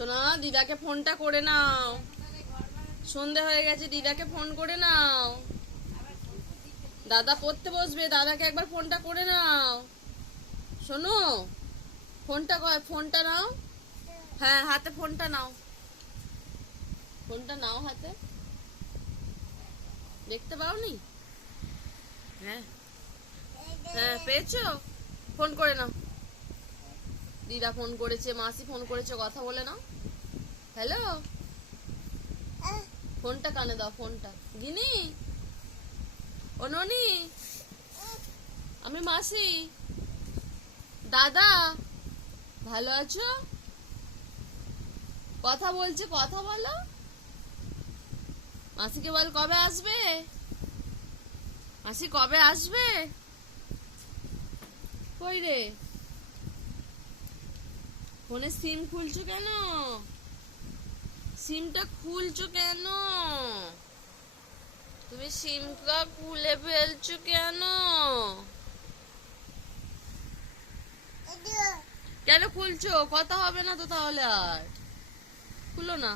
সোনা, দিদাকে ফোনটা করে নাও। সন্ধে হয়ে গেছে, দিদাকে ফোন করে নাও। দাদা পড়তে বসবে, দাদাকে একবার ফোনটা করে নাও। শোনো, ফোনটা নাও। হ্যাঁ, হাতে ফোনটা নাও। ফোনটা নাও হাতে। দেখতে পাওনি? হ্যাঁ হ্যাঁ, পেয়েছো? ফোন করে নাও। দিদা ফোন করেছে, মাসি ফোন করেছে, কথা বলে নাও। হ্যালো, ফোনটা কানে দাও। ফোনটা গিনি, ও ননি, আমি মাসি। দাদা, ভালো আছো? কথা বলছে, কথা বলো। মাসিকে বল কবে আসবে। মাসি কবে আসবে? কই রে? ফোনে সিম খুলছো কেন? সিমটা খুলছো কেন? তুমি সিমটা খুলে ফেলছো কেন? কেন খুলছো? কথা হবে না তো তাহলে আর। খুলো না।